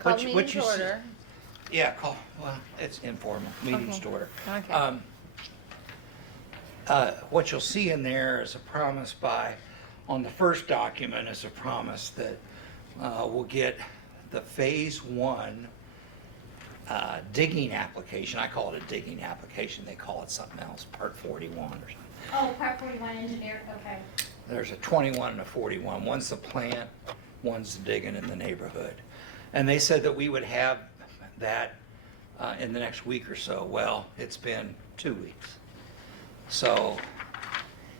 Call What you meeting to see- order. Yeah, well, it's informal, meeting's Okay. to order. Okay. What you'll see in there is a promise on the first document is a promise that we'll get the phase one digging application. I call it a digging application. They call it something else, part 41 or something. Oh, part 41 engineer, okay. There's a 21 and a 41. One's the plant, one's the digging in the neighborhood. And they said that we would have that in the next week or so. Well, it's been 2 weeks. So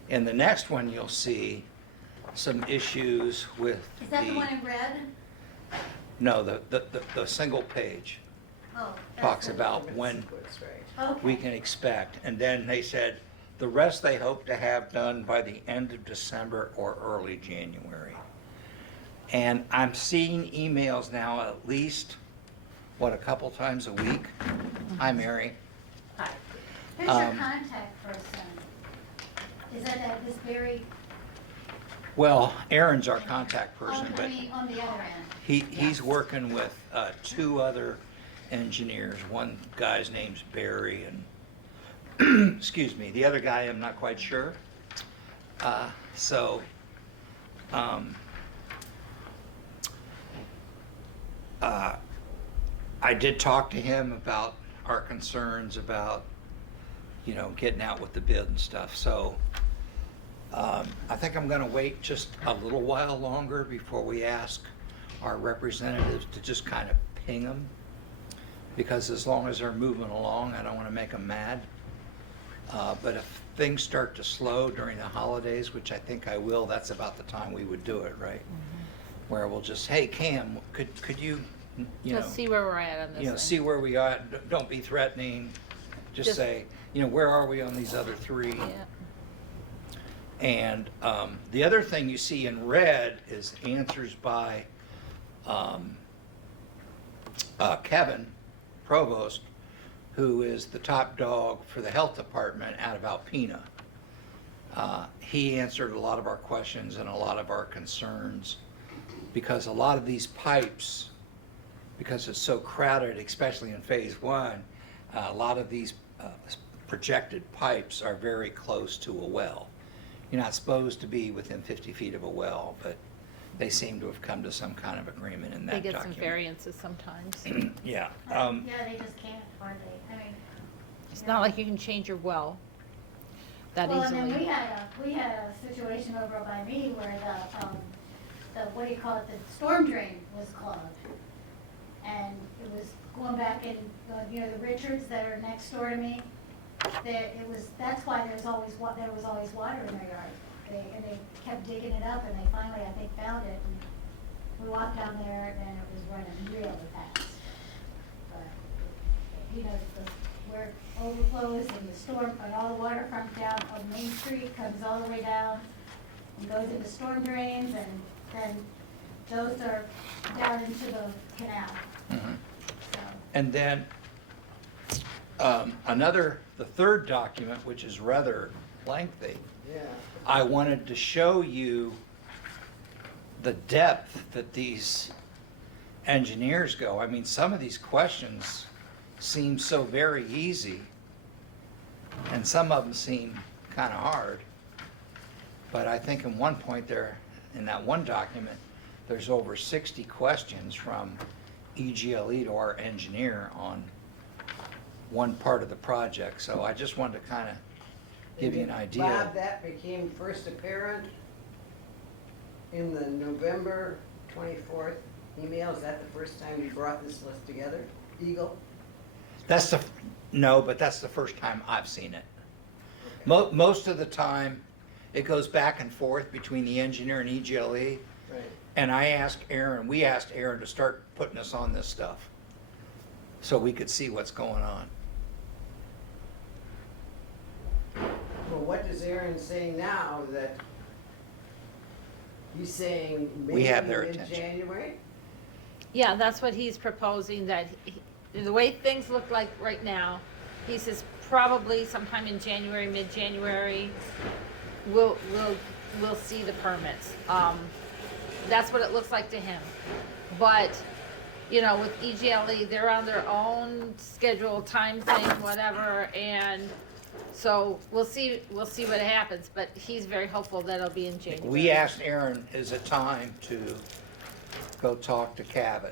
in the next one, you'll see some issues with Is that the one in red? No, the single page Oh. that's talks the- about when Okay. we can expect. And then they said the rest they hope to have done by the end of December or early January. And I'm seeing emails now at least, a couple times a week. Hi, Mary. Hi. Who's your Um, contact person? Is that this Barry? Well, Aaron's our contact person, I but mean, on the other end. he's working with two other engineers. One guy's name's Barry and, excuse me, the other guy I'm not quite sure. I did talk to him about our concerns about, getting out with the bid and stuff. So I think I'm gonna wait just a little while longer before we ask our representatives to just kind of ping them. Because as long as they're moving along, I don't wanna make them mad. But if things start to slow during the holidays, which I think I will, that's about the time we would do it, right? Where we'll just, hey, Cam, could you, Let's see where we're at on this thing. see where we are, don't be threatening, just say, where are we on these other three? Yeah. And the other thing you see in red is answers by Kevin Provost, who is the top dog for the health department out of Alpena. He answered a lot of our questions and a lot of our concerns, because a lot of these pipes, because it's so crowded, especially in phase one, a lot of these projected pipes are very close to a well. You're not supposed to be within 50 feet of a well, but they seem to have come to some kind of agreement in that They document. get some variances sometimes. Yeah. Yeah, they just can't hardly, I mean. It's not like you can change your well that Well, and then easily. we had a situation over by me where what do you call it, the storm drain was clogged. And it was going back in, the Richards that are next door to me, that's why there was always water in their yard. They kept digging it up, and they finally, I think, found it, and we walked down there, and it was running really fast. But, where it overflows and the storm, and all the water comes down on Main Street, comes all the way down, and goes into storm drains, and then those are down into the canal. Mhm. So, And then the third document, which is rather lengthy, I wanted to show you the depth that these engineers go. I mean, some of these questions seem so very easy, and some of them seem kind of hard. But I think in one point there, in that one document, there's over 60 questions from EGLE to our engineer on one part of the project. So I just wanted to kind of give you an idea. Bob, that became first apparent in the November 24th email. Is that the first time you brought this list together, Eagle? No, but that's the first time I've seen it. Most of the time, it goes back and forth between the engineer and EGLE. Right. And we asked Aaron to start putting us on this stuff so we could see what's going on. Well, what does Aaron say now that he's saying We maybe have their in attention. January? Yeah, that's what he's proposing, that the way things look like right now, he says probably sometime in January, mid-January, we'll see the permits. That's what it looks like to him. But you know, with EGLE, they're on their own schedule, time thing, whatever, and so we'll see what happens, but he's very hopeful that it'll be in January. We asked Aaron, is it time to go talk to Cam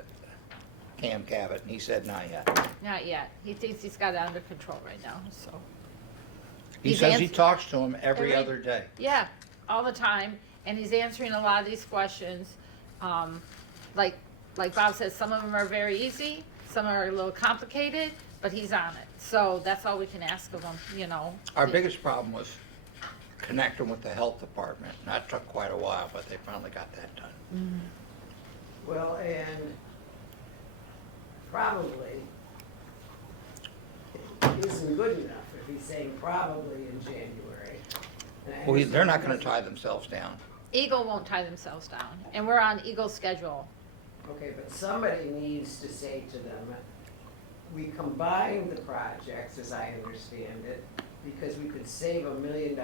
Cabot, and he said not yet. Not yet. He thinks he's got it under control right now, so. He He's says he ans- talks to him every other day. Yeah, all the time, and he's answering a lot of these questions. Like Bob says, some of them are very easy, some are a little complicated, but he's on it. So that's all we can ask of him, you know. Our biggest problem was connecting with the health department. And that took quite a while, but they finally got that done. Well, and probably isn't good enough if he's saying probably in January. And I Well, they're not understand gonna tie themselves down. Eagle won't tie themselves down, and we're on Eagle's schedule. Okay, but somebody needs to say to them, we combined the projects, as I understand it, because we could save $1 million.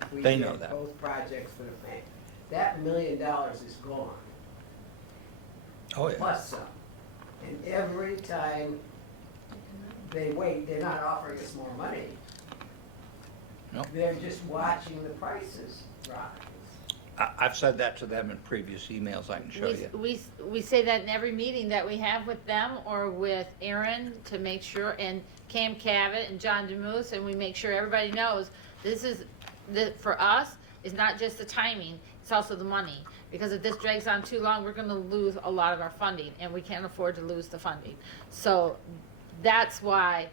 If we They know did that. both projects for the bank. That $1 million is gone, Oh, yeah. plus some. And every time they wait, they're not offering us more money. Nope. They're just watching the prices rise. I've said that to them in previous emails I can show you. We say that in every meeting that we have with them or with Aaron to make sure, and Cam Cabot and John DeMoose, and we make sure everybody knows this is, for us, is not just the timing, it's also the money. Because if this drags on too long, we're gonna lose a lot of our funding, and we can't afford to lose the funding. So that's why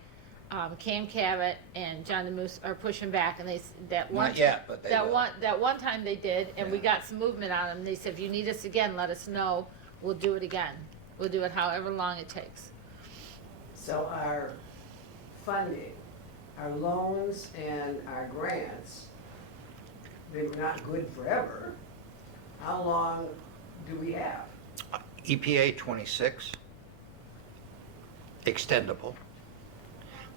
Cam Cabot and John DeMoose are pushing back, and that one. Not yet, but they will. That one time they did, and we Yeah. got some movement on them. They said, if you need us again, let us know. We'll do it again. We'll do it however long it takes. So our funding, our loans and our grants, they were not good forever. How long do we have? EPA 26, extendable.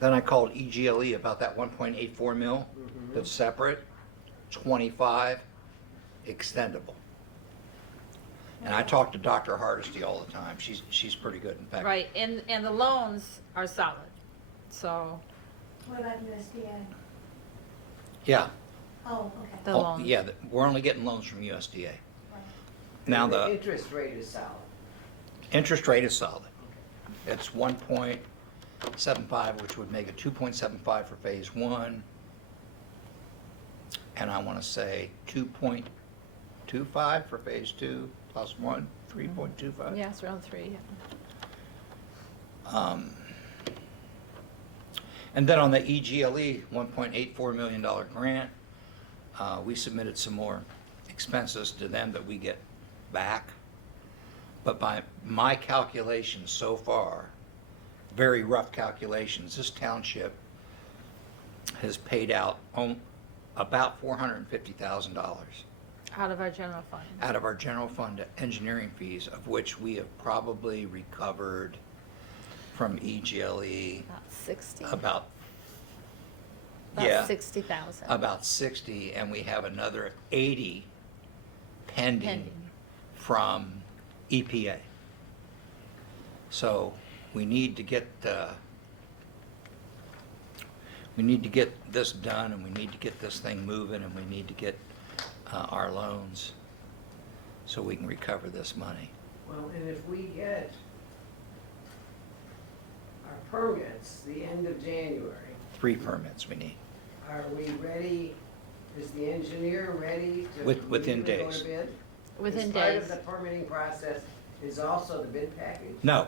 Then I called EGLE about that 1.84 mil that's separate, 25, extendable. And I talk to Dr. Hardesty all the time. She's pretty good, in fact. Right, and the loans are solid, so, What about USDA? Yeah. Oh, okay. the Oh, loans. yeah, we're only getting loans from USDA. Right. Now And the the interest rate is solid. interest rate is solid. It's 1.75, which would make it 2.75 for phase one. And I want to say 2.25 for phase two, plus one, 3.25. Yeah, it's around 3, yeah. And then on the EGLE, $1.84 million grant, we submitted some more expenses to them that we get back. But by my calculations so far, very rough calculations, this township has paid out about $450,000 Out of our general fund. out of our general fund engineering fees, of which we have probably recovered from EGLE About 60. about, About yeah, 60,000. about 60, and we have another 80 pending from EPA. So we need to get this done, and we need to get this thing moving, and we need to get our loans so we can recover this money. Well, and if we get our permits the end of January, 3 permits we need. are we ready? Is the engineer ready to? Within immediately go days. to bid? Within Part days. of the permitting process is also the bid package? No,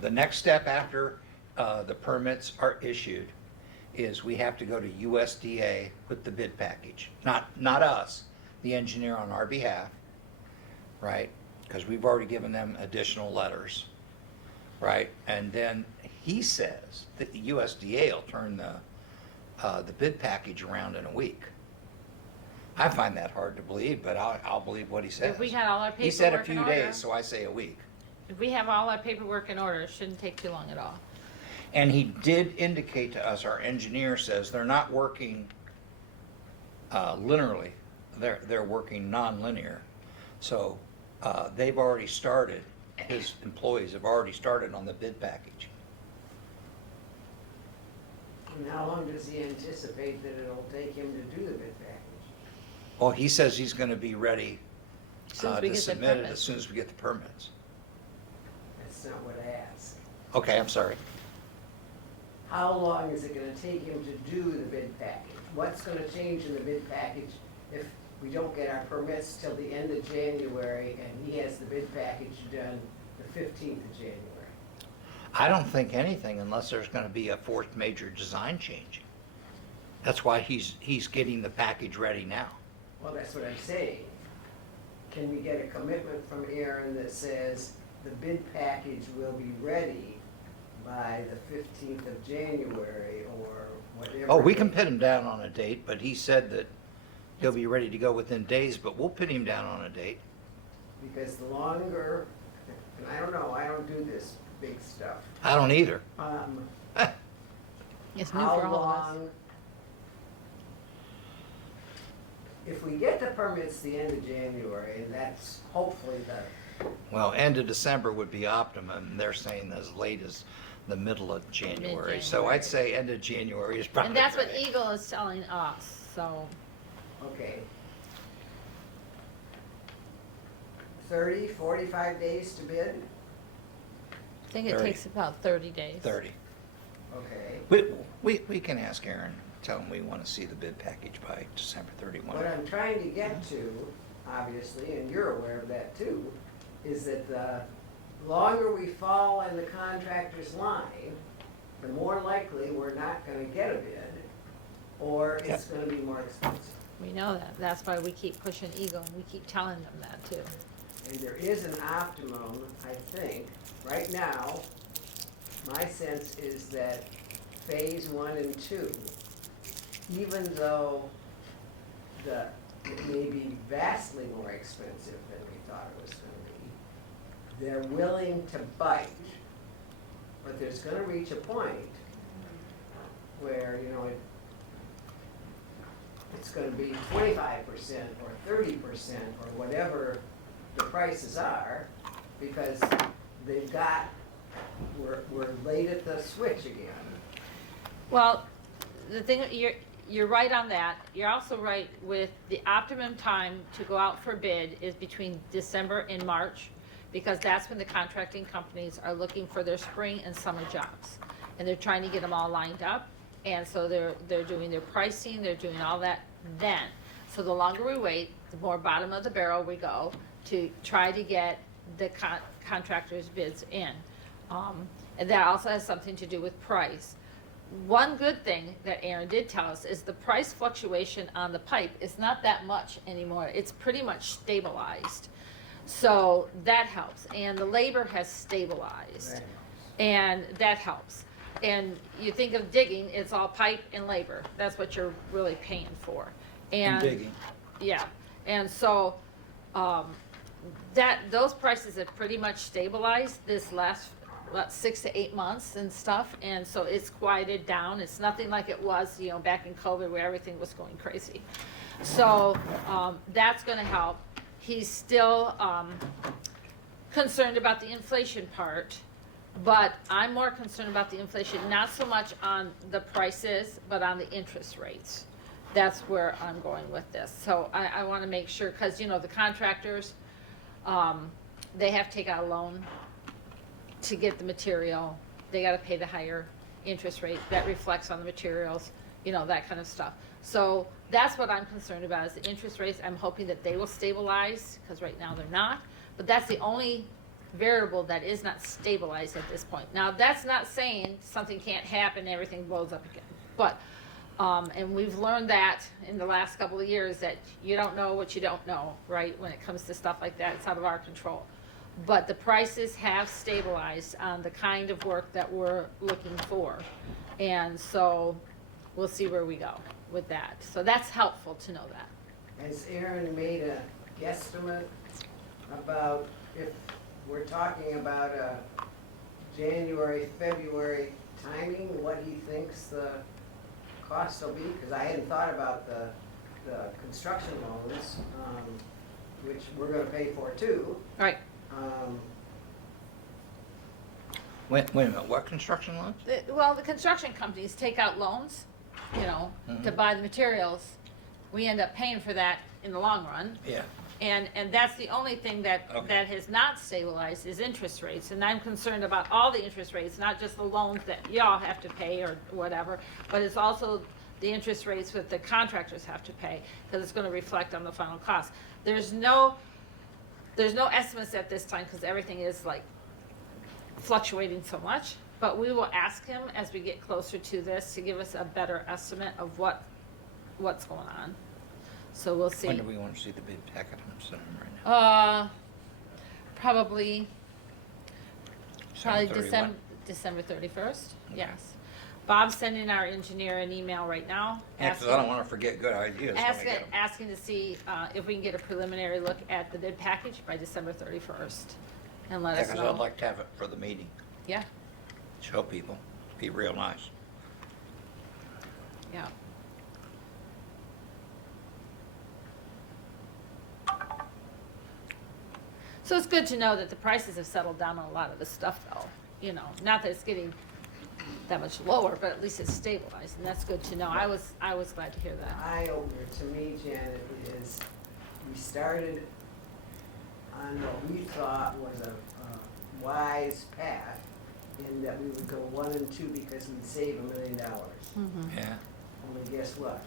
the next step after the permits are issued is we have to go to USDA with the bid package. Not us, the engineer on our behalf, right? Because we've already given them additional letters, right? And then he says that the USDA will turn the bid package around in a week. I find that hard to believe, but I'll believe what he says. If we had all our He said a paperwork in few order. days, so I say a week. If we have all our paperwork in order, it shouldn't take too long at all. And he did indicate to us, our engineer says, they're not working linearly, they're working non-linear. So they've already started his employees have already started on the bid package. And how long does he anticipate that it'll take him to do the bid package? Well, he says he's gonna be ready As soon as we to get the submit it as permits. soon as we get the permits. That's not what I asked. Okay, I'm sorry. How long is it gonna take him to do the bid package? What's gonna change in the bid package if we don't get our permits till the end of January and he has the bid package done the 15th of January? I don't think anything unless there's gonna be a fourth major design change. That's why he's getting the package ready now. Well, that's what I'm saying. Can we get a commitment from Aaron that says the bid package will be ready by the 15th of January or whatever? Oh, we can date? pin him down on a date, but he said that he'll be ready to go within days, but we'll pin him down on a date. Because the longer, and I don't know, I don't do this big stuff. I don't either. It's new How for all of us. long? If we get the permits the end of January, and that's hopefully the, Well, end of December would be optimum. They're saying as late as the middle of January. So Mid-January. I'd say end of January is probably And that's what ready. Eagle is telling us, so, okay. 30, 45 days to bid? I think it 30. takes about 30 days. 30. Okay. We can ask Aaron, tell him we want to see the bid package by December 31. What I'm trying to get to, obviously, and you're aware of that too, is that the longer we fall in the contractor's line, the more likely we're not gonna get a bid, or it's gonna be more expensive. We know that. That's why we keep pushing Eagle and we keep telling them that too. And there is an optimum, I think, right now, my sense is that phase 1 and 2, even though it may be vastly more expensive than we thought it was gonna be, they're willing to bite. But there's gonna reach a point where, it's gonna be 25% or 30% or whatever the prices are, because we're late at the switch again. Well, the thing, you're right on that. You're also right with the optimum time to go out for bid is between December and March, because that's when the contracting companies are looking for their spring and summer jobs. And they're trying to get them all lined up, and so they're doing their pricing, they're doing all that then. So the longer we wait, the more bottom of the barrel we go to try to get the contractors' bids in. And that also has something to do with price. One good thing that Aaron did tell us is the price fluctuation on the pipe is not that much anymore. It's pretty much stabilized. So that helps. And the labor has stabilized. Right. And that helps. And you think of digging, it's all pipe and labor. That's what you're really paying for. And digging. Yeah. And so those prices have pretty much stabilized this last 6 to 8 months and stuff, and so it's quieted down. It's nothing like it was, back in COVID where everything was going crazy. So that's going to help. He's still concerned about the inflation part, but I'm more concerned about the inflation, not so much on the prices, but on the interest rates. That's where I'm going with this. So I want to make sure, because, the contractors, they have to take out a loan to get the material. They got to pay the higher interest rate. That reflects on the materials, that kind of stuff. So that's what I'm concerned about is the interest rates. I'm hoping that they will stabilize, because right now they're not. But that's the only variable that is not stabilized at this point. Now, that's not saying something can't happen, everything blows up again. But and we've learned that in the last couple of years, that you don't know what you don't know, right? When it comes to stuff like that, it's out of our control. But the prices have stabilized on the kind of work that we're looking for. And so we'll see where we go with that. So that's helpful to know that. Has Aaron made a guesstimate about, if we're talking about a January, February timing, what he thinks the cost will be? Because I hadn't thought about the construction loans, which we're gonna pay for too. Right. Wait a minute, what construction loans? Well, the construction companies take out loans, you know, to buy the materials. We end up paying for that in the long run. Yeah. And that's the only thing that, Okay. that has not stabilized is interest rates. And I'm concerned about all the interest rates, not just the loans that y'all have to pay or whatever, but it's also the interest rates that the contractors have to pay, because it's gonna reflect on the final cost. There's no estimates at this time, because everything is like fluctuating so much, but we will ask him as we get closer to this to give us a better estimate of what's going on. So we'll see. When do we want to see the bid packet? I'm sending them right now. Probably December 31. December 31st, yes. Bob's sending our engineer an email right now. Yeah, because I don't want to forget good ideas when we get 'em. Asking to see if we can get a preliminary look at the bid package by December 31st and let Yeah, us because know. I'd like to have it for the meeting. Yeah, Show people. Be real nice. yeah. So it's good to know that the prices have settled down on a lot of the stuff though, you know, not that it's getting that much lower, but at least it's stabilized, and that's good to know. I was glad to hear that. Eye-opener to me, Janet, is we started on what we thought was a wise path in that we would go 1 and 2 because we'd save $1 million. Mm-hmm. Yeah. Only guess what?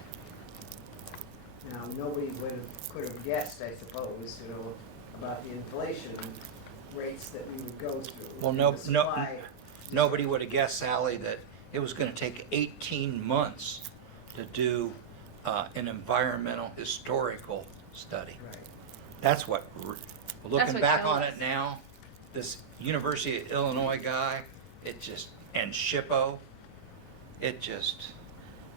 Now, nobody could have guessed, I suppose, you know, about the inflation rates that we would go through. Well, and the supply. Nobody would have guessed, Sally, that it was going to take 18 months to do an environmental historical study. Right. That's what, looking what back killed on us. it now, this University of Illinois guy, it just, and SHPO, it just,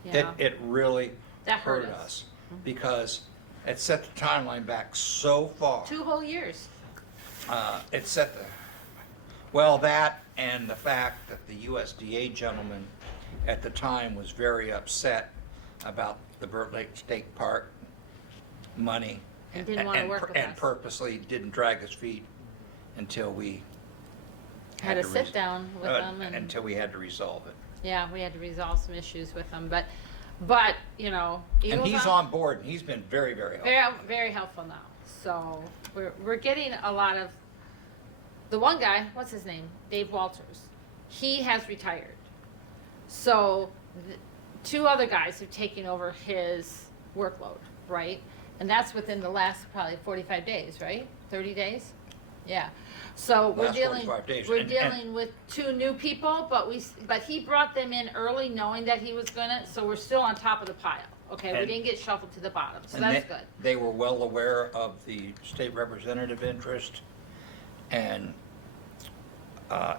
Yeah. it really That hurt hurt us. us. Because it set the timeline back so far. 2 whole years. It set the, well, that and the fact that the USDA gentleman at the time was very upset about the Burt Lake State Park money. And didn't wanna work with And us. purposely didn't drag his feet until we Had a to sit down with them and, until we had to resolve it. yeah, we had to resolve some issues with them, but, you know. And Eagles he's on board, and he's been very, very helpful. Very, very helpful now. So we're getting a lot of, the one guy, what's his name? Dave Walters. He has retired. So 2 other guys have taken over his workload, right? And that's within the last probably 45 days, right? 30 days? Yeah. So Last 45 days. we're And- dealing with 2 new people, but he brought them in early knowing that he was gonna, so we're still on top of the pile. Okay, we And- didn't get shuffled to the bottom, so And that's they- good. They were well aware of the state representative interest, and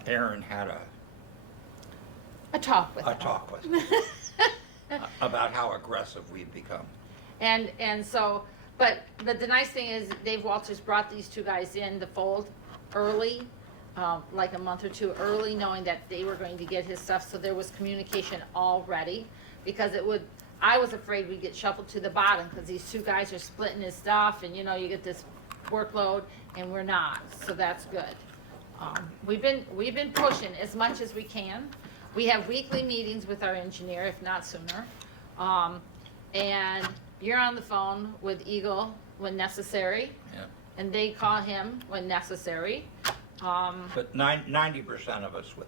Aaron had A talk with a them. talk with him about how aggressive we've become. And so, but the nice thing is Dave Walters brought these 2 guys in the fold early, like a month or 2 early, knowing that they were going to get his stuff, so there was communication already, because I was afraid we'd get shuffled to the bottom, because these 2 guys are splitting his stuff, and you know, you get this workload, and we're not, so that's good. We've been pushing as much as we can. We have weekly meetings with our engineer, if not sooner. And you're on the phone with Eagle when necessary, Yeah. and they call him when necessary, But 90% of us with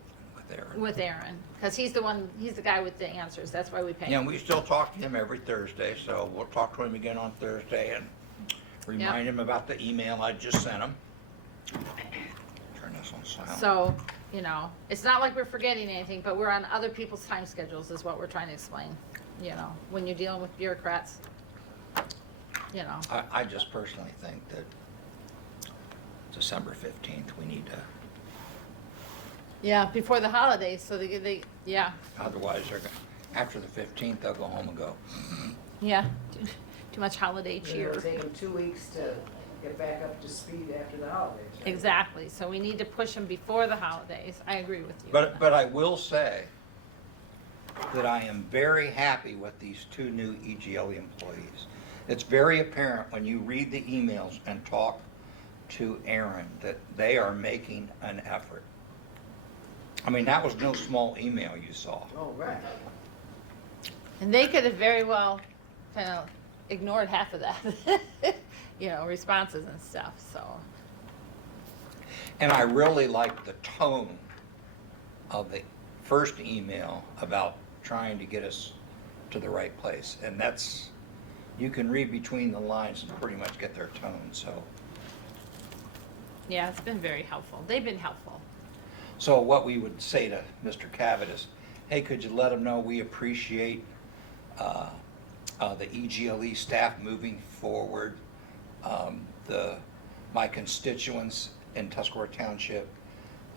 Aaron. with Aaron, because he's the guy with the answers, that's why we pay Yeah, him. and we still talk to him every Thursday, so we'll talk to him again on Thursday and remind him about the email I just sent him. Turn this on silent. So, you know, it's not like we're forgetting anything, but we're on other people's time schedules is what we're trying to explain, you know, when you're dealing with bureaucrats, you know. I just personally think that December 15th, we need to, Yeah, before the holidays, so yeah, otherwise they're going, after the 15th, they'll go home and go, yeah, too much holiday cheer. It'll take them 2 weeks to get back up to speed after the holidays. right? Exactly, so we need to push them before the holidays, I agree with you. But I will say that I am very happy with these 2 new EGLE employees. It's very apparent when you read the emails and talk to Aaron that they are making an effort. I mean, that was no small email you saw. Oh, right. And they could have very well kind of ignored half of that, you know, responses and stuff, so. And I really liked the tone of the first email about trying to get us to the right place. And that's, you can read between the lines and pretty much get their tone, so. Yeah, it's been very helpful. They've been helpful. So what we would say to Mr. Cavett is, hey, could you let him know we appreciate the EGLE staff moving forward. My constituents in Tuscarora Township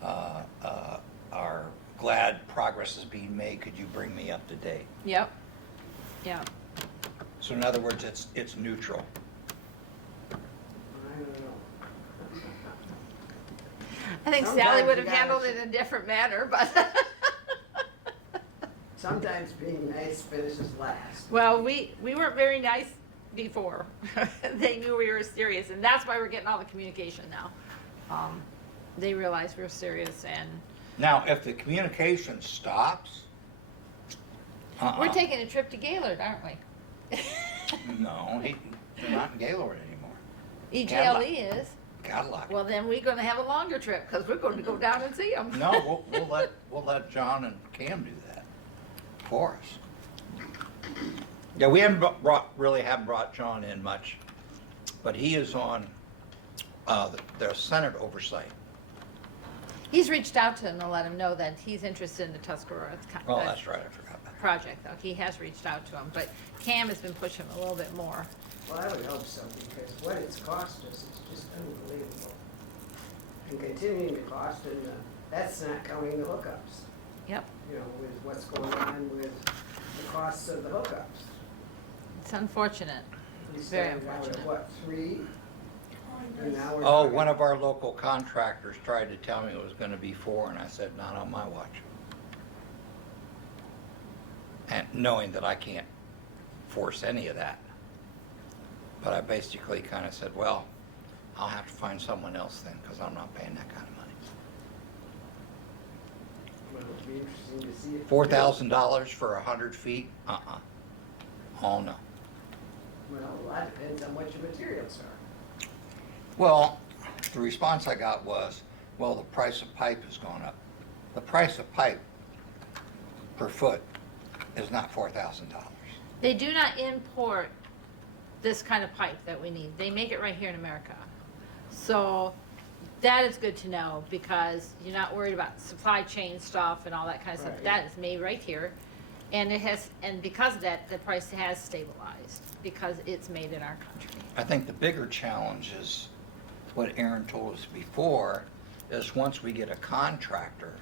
are glad progress is being made. Could you bring me up to date? Yep, yep. So in other words, it's neutral. I don't know. I think Sometimes Sally would you have handled gotta- it in a different manner, but. Sometimes being nice finishes last. Well, we weren't very nice before. They knew we were serious, and that's why we're getting all the communication now. They realize we're serious, and Now, if the communication stops, we're taking a trip to Gaylord, aren't we? No, they're not in Gaylord anymore. EGLE is. Cadillac. Well, then we're gonna have a longer trip, because we're going to go down and see them. No, we'll let John and Cam do that for us. Yeah, we haven't really haven't brought John in much, but he is on the Senate oversight. He's reached out to him to let him know that he's interested in the Tuscarora Oh, that's right, I forgot that. project, though. He has reached out to him, but Cam has been pushing him a little bit more. Well, I would hope so, because what it's cost us is just unbelievable. And continuing to cost, and that's not counting the hookups, Yep, you know, with what's going on with the costs of the hookups. it's unfortunate. We Very started out at unfortunate. what, 3? And now we're Oh, talking- one of our local contractors tried to tell me it was gonna be 4, and I said, not on my watch. And knowing that I can't force any of that. But I basically kinda said, well, I'll have to find someone else then, because I'm not paying that kind of money. Well, it'll be interesting to see. if- $4,000 for 100 feet? Oh, no. Well, a lot depends on what your materials are. Well, the response I got was, well, the price of pipe has gone up. The price of pipe per foot is not $4,000. They do not import this kind of pipe that we need. They make it right here in America. So that is good to know, because you're not worried about supply chain stuff and all that kind of stuff. Right. That is made right here. And it has, and because of that, the price has stabilized, because it's made in our country. I think the bigger challenge is what Aaron told us before, is once we get a contractor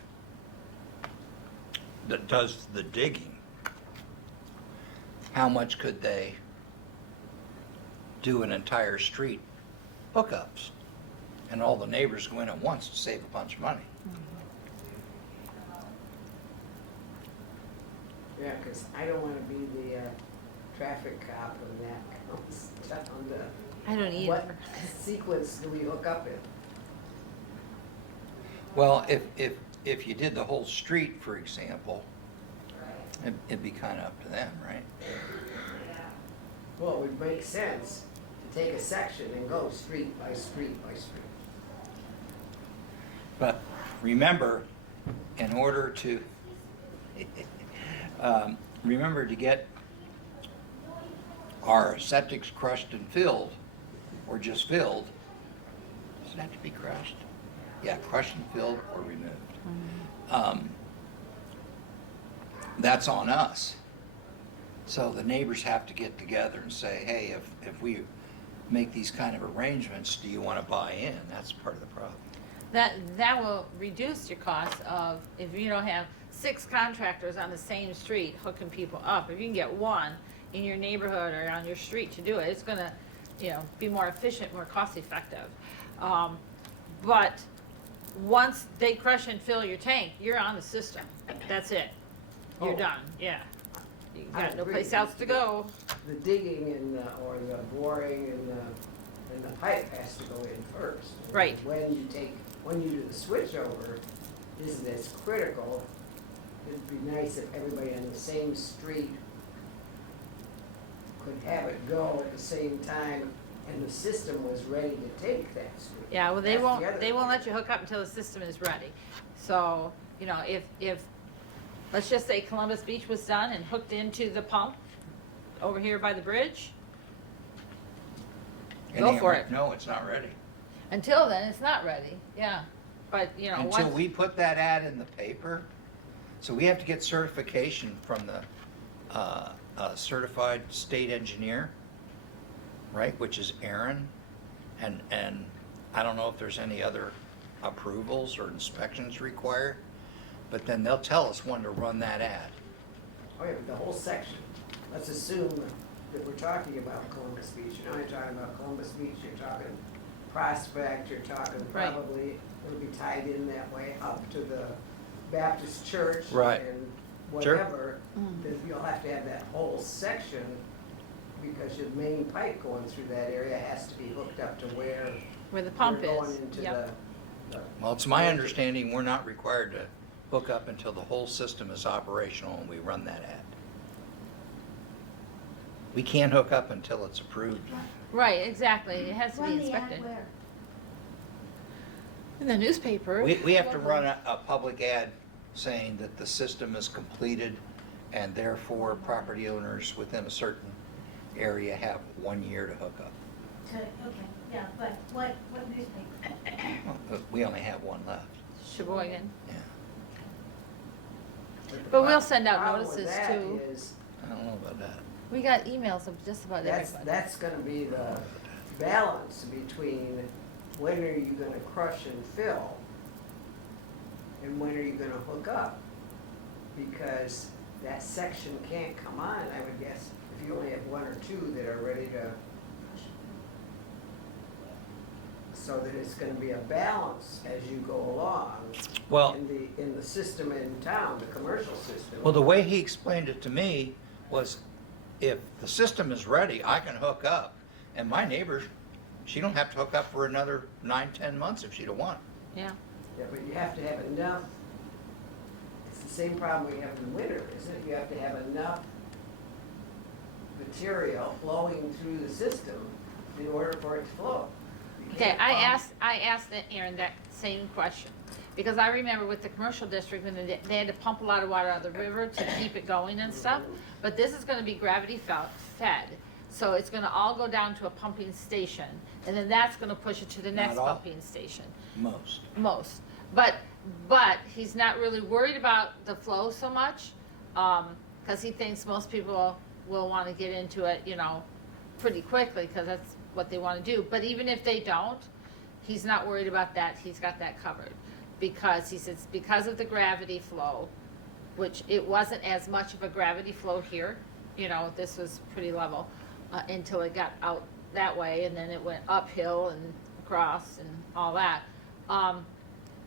that does the digging, how much could they do an entire street hookups? And all the neighbors go in at once to save a bunch of money. Yeah, because I don't want to be the traffic cop when that comes down to. I don't either. What sequence do we hook up in? Well, if you did the whole street, for example, it'd be kind of up to them, right? Well, it would make sense to take a section and go street by street by street. But remember, in order to, remember to get our septics crushed and filled, or just filled, does it have to be crushed? Yeah, crushed and filled or removed. That's on us. So the neighbors have to get together and say, hey, if we make these kind of arrangements, do you want to buy in? That's part of the problem. That will reduce your cost of, if you don't have 6 contractors on the same street hooking people up. If you can get one in your neighborhood or on your street to do it, it's gonna, be more efficient, more cost effective. But once they crush and fill your tank, you're on the system. That's it. You're Oh. done, yeah. You I got no agree. place else to go. The digging and or the boring and the pipe has to go in first. Right. When you do the switch over, isn't as critical, it'd be nice if everybody on the same street could have it go at the same time and the system was ready to take that street. Yeah, well, they That's the won't, other they won't thing. let you hook up until the system is ready. So, you know, if, let's just say Columbus Beach was done and hooked into the pump over here by the bridge, And Go they for went, it. No, it's not ready. until then, it's not ready, yeah. But, you know, Until once, we put that ad in the paper, so we have to get certification from the certified state engineer, right, which is Aaron, and I don't know if there's any other approvals or inspections required, but then they'll tell us when to run that ad. Oh yeah, but the whole section, let's assume that we're talking about Columbus Beach, you're not talking about Columbus Beach, you're talking Prospect, you're talking Right. probably, it'll be tied in that way up to the Baptist church. Right. And Sure. whatever, then you'll have to have that whole section, because your main pipe going through that area has to be hooked up to where where the pump you're going is, into yep. the. Well, it's my understanding we're not required to hook up until the whole system is operational and we run that ad. We can't hook up until it's approved. Right, exactly, it has to be Run the ad inspected. where? In the newspaper. We have to run a public ad saying that the system is completed and therefore property owners within a certain area have 1 year to hook up. Okay, yeah, but what newspaper? Well, we only have one left, Sheboygan. yeah. the But we'll send out problem with notices, that too. is, I don't know about that. We got emails of just about everybody. that's gonna be the balance between when are you gonna crush and fill and when are you gonna hook up? Because that section can't come on, I would guess, if you only have one or two that are ready to. So that it's gonna be a balance as you go along. Well- In the system in town, the commercial system. Well, the way he explained it to me was if the system is ready, I can hook up. And my neighbor, she don't have to hook up for another 9-10 months if she don't want. Yeah, Yeah, but you have to have enough, it's the same problem we have in the winter, isn't it? You have to have enough material flowing through the system in order for it to flow. You okay, can't I pump- asked Aaron that same question. Because I remember with the commercial district, when they had to pump a lot of water out of the river to keep it going and stuff. But this is gonna be gravity fed, so it's gonna all go down to a pumping station. And then that's gonna push it to the next Not all. pumping station, Most. But he's not really worried about the flow so much, cause he thinks most people will wanna get into it, you know, pretty quickly, cause that's what they wanna do. But even if they don't, he's not worried about that, he's got that covered. Because he says, because of the gravity flow, which it wasn't as much of a gravity flow here, you know, this was pretty level, until it got out that way, and then it went uphill and across and all that.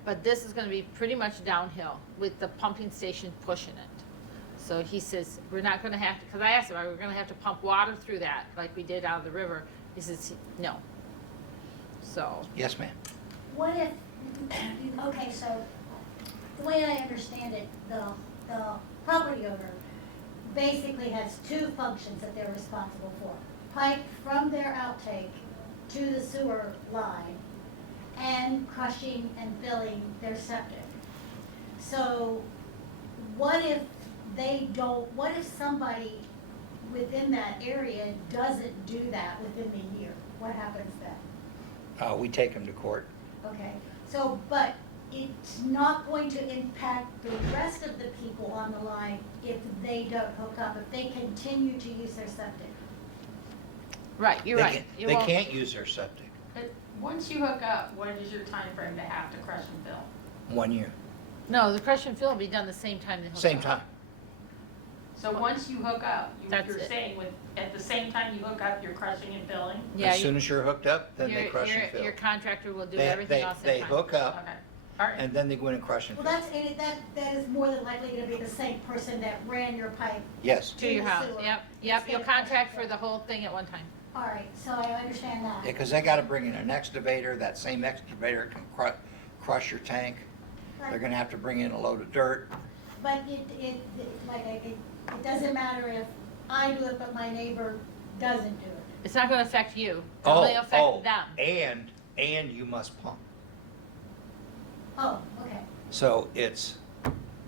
But this is gonna be pretty much downhill with the pumping station pushing it. So he says, we're not gonna have to, cause I asked him, are we gonna have to pump water through that like we did out of the river? He says, no. So, Yes, ma'am. What if, okay, so the way I understand it, the property owner basically has two functions that they're responsible for. Pipe from their outtake to the sewer line and crushing and filling their septic. So what if what if somebody within that area doesn't do that within the year? What happens then? We take them to court. Okay, so, but it's not going to impact the rest of the people on the line if they don't hook up, if they continue to use their septic. right, you're They right. can't- You They won't- can't use their septic. But once you hook up, what is your time frame to have to crush and fill? 1 year. No, the crush and fill will be done the same time they hook Same up. time. So once you hook up, That's you're it. saying at the same time you hook up, you're crushing and filling? Yeah, As soon as you're hooked up, then they crush and fill. Your contractor will do They- everything else They in time. hook up Okay, all right. and then they go in and crush and Well, fill. that is more than likely gonna be the same person that ran your pipe. Yes, To your the house, sewer. yep, It's you'll gonna contract crush for the whole thing at one time. All right, so I understand that. because they gotta bring in an excavator, that same excavator can crush your tank. They're gonna have to bring in a load of dirt. But it doesn't matter if I do it, but my neighbor doesn't do it. It's not gonna affect you, it'll only affect them. And you must pump. Oh, okay, So it's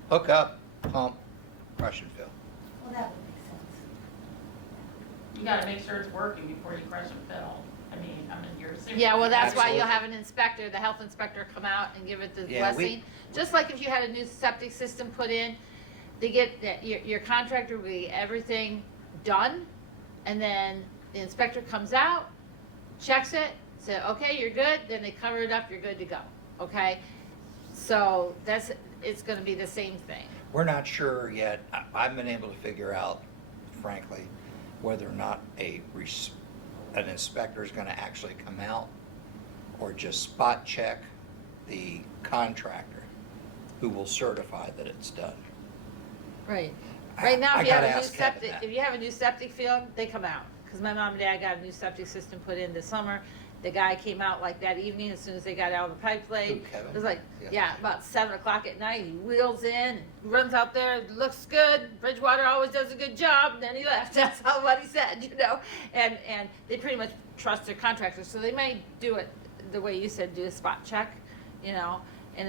hook up, pump, crush and fill. well, that would make sense. You gotta make sure it's working before you crush and fill. I mean, you're assuming. Yeah, well, that's why you'll Absolutely. have an inspector, the health inspector come out and give it the Yeah, blessing. Just like if you had a new septic system put in, they get, your contractor will get everything done, and then the inspector comes out, checks it, say, okay, you're good, then they cover it up, you're good to go, okay? So it's gonna be the same thing. We're not sure yet. I've been able to figure out, frankly, whether or not an inspector is gonna actually come out or just spot check the contractor who will certify that it's done. Right. Right now, I if you have gotta a new ask Kevin septic, that. if you have a new septic field, they come out. Because my mom and dad got a new septic system put in this summer. The guy came out like that evening as soon as they got out of the pipe laid. Who, Kevin? It was like, Yeah. yeah, about 7 o'clock at night. He wheels in, runs out there, looks good. Bridgewater always does a good job. And then he left. That's what he said, you know. And they pretty much trust their contractors, so they may do it the way you said, do a spot check, you know. And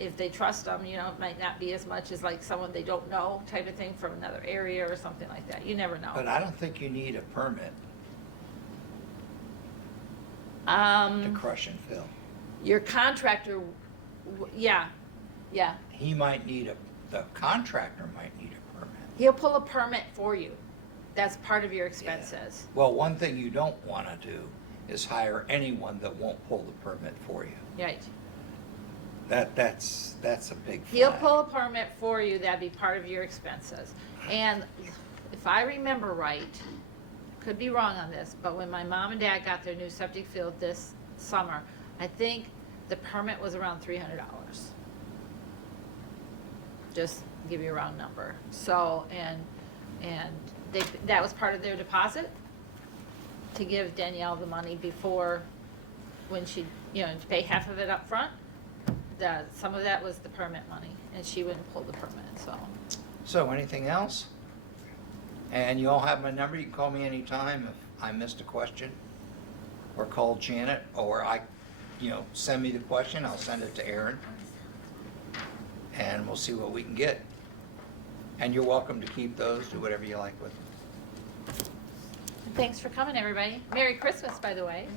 if they trust them, you know, it might not be as much as like someone they don't know type of thing from another area or something like that. You never know. But I don't think you need a permit to Um, crush and fill. your contractor, yeah. He might need the contractor might need a permit. He'll pull a permit for you. That's part of your expenses. Well, one thing you don't wanna do is hire anyone that won't pull the permit for you. Right. That's a big flag. He'll pull a permit for you. That'd be part of your expenses. And if I remember right, could be wrong on this, but when my mom and dad got their new septic field this summer, I think the permit was around $300. Just to give you a round number. So, and that was part of their deposit to give Danielle the money before, when she, you know, to pay half of it up front. Some of that was the permit money, and she wouldn't pull the permit, so. So, anything else? And you all have my number, you can call me anytime if I missed a question, or call Janet, or send me the question, I'll send it to Aaron, and we'll see what we can get. And you're welcome to keep those, do whatever you like with them. Thanks for coming, everybody. Merry Christmas, by the way.